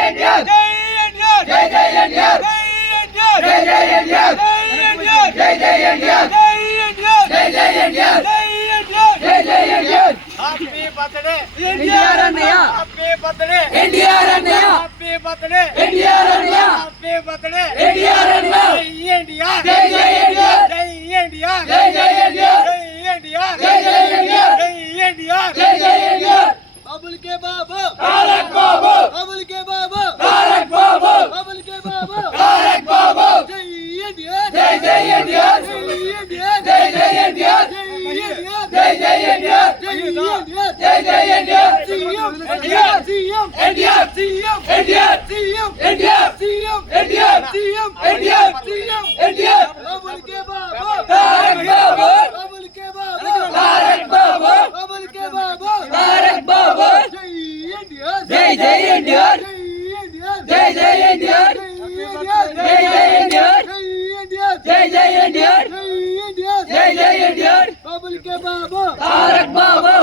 ఎన్టీఆర్ జై జై ఎన్టీఆర్ జై జై ఎన్టీఆర్ జై జై ఎన్టీఆర్ జై జై ఎన్టీఆర్ జై జై ఎన్టీఆర్ హ్యాపీ బర్త్డే ఎన్టీఆర్ అన్నయ్య హ్యాపీ బర్త్డే ఎన్టీఆర్ అన్నయ్య హ్యాపీ బర్త్డే ఎన్టీఆర్ అన్నయ్య హ్యాపీ బర్త్డే ఎన్టీఆర్ అన్నయ్య జై ఎన్టీఆర్ జై జై ఎన్టీఆర్ జై ఎన్టీఆర్ జై జై ఎన్టీఆర్ జై ఎన్టీఆర్ జై జై ఎన్టీఆర్ జై ఎన్టీఆర్ జై జై ఎన్టీఆర్ బాబుల్ కే బాబు తారక్ బాబు బాబుల్ కే బాబు తారక్ బాబు బాబుల్ కే బాబు తారక్ బాబు జై ఎన్టీఆర్ జై జై ఎన్టీఆర్ జై ఎన్టీఆర్ జై జై ఎన్టీఆర్ జై ఎన్టీఆర్ జై జై ఎన్టీఆర్ జై జై జై NTR NTR CM NTR CM NTR CM NTR CM NTR CM NTR CM NTR బాబుల్ కే బాబు తారక్ బాబు బాబుల్ కే బాబు తారక్ బాబు బాబుల్ కే బాబు తారక్ బాబు జై ఎన్టీఆర్ జై జై ఎన్టీఆర్ జై ఎన్టీఆర్ జై జై ఎన్టీఆర్ జై జై ఎన్టీఆర్ జై ఎన్టీఆర్ జై ఎన్టీఆర్ జై జై ఎన్టీఆర్ బాబుల్ కే బాబు తారక్ బాబు